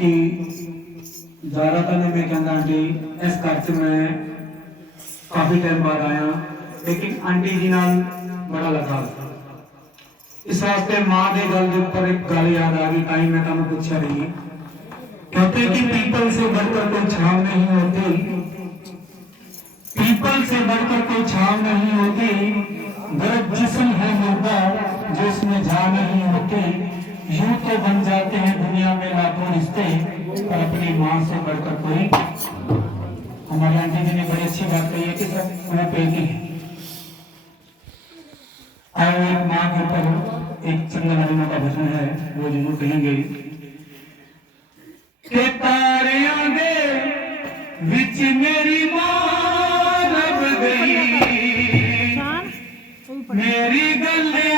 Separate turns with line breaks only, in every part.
की ज़्यादातर तो मैं कहना आंटी, इस घर च मैं काफ़ी टाइम बाद आया, लेकिन आंटी जी नाल बड़ा लगा। इस वास्ते माँ के गल के उपर एक गल याद आ गई टाइम मैं तुम पूछा रही कहते कि पीपल से बढ़कर कोई छाव नहीं होती। पीपल से बढ़कर कोई छाव नहीं होती गलत जिसम है मुर्दा जिसमें झा नहीं होते। यूँ तो बन जाते हैं दुनिया में ना। समझते हैं और अपनी माँ से बढ़कर कोई हमारे आंटी जी ने बड़ी अच्छी बात कही है कि सब वो पेटी है आए हुए माँ के ऊपर एक चंद्र अरुणा का भजन है वो ज़रूर कहेंगे।
के दे विच मेरी माँ लग गई मेरी गलियाँ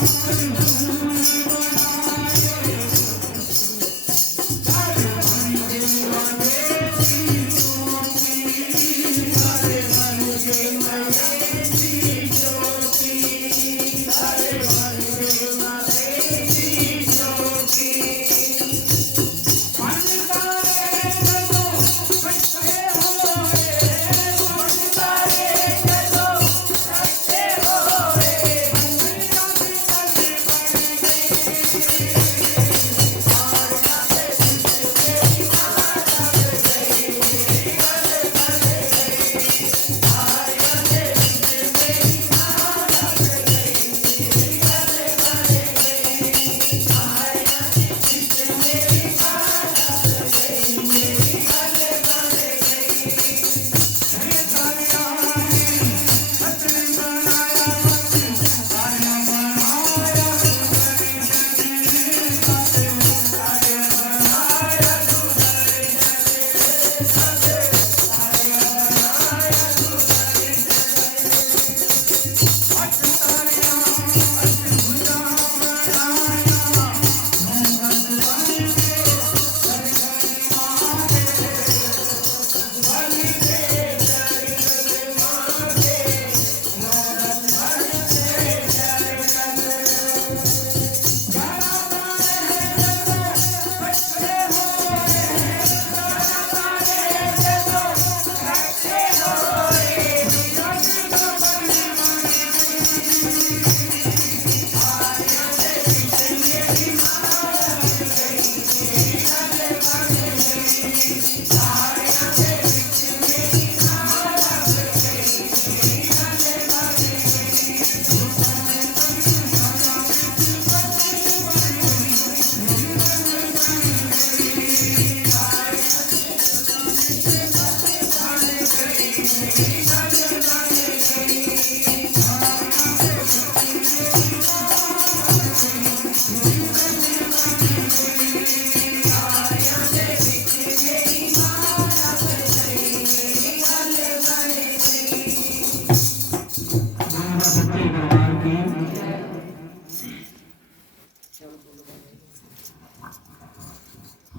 Yeah. सच्चे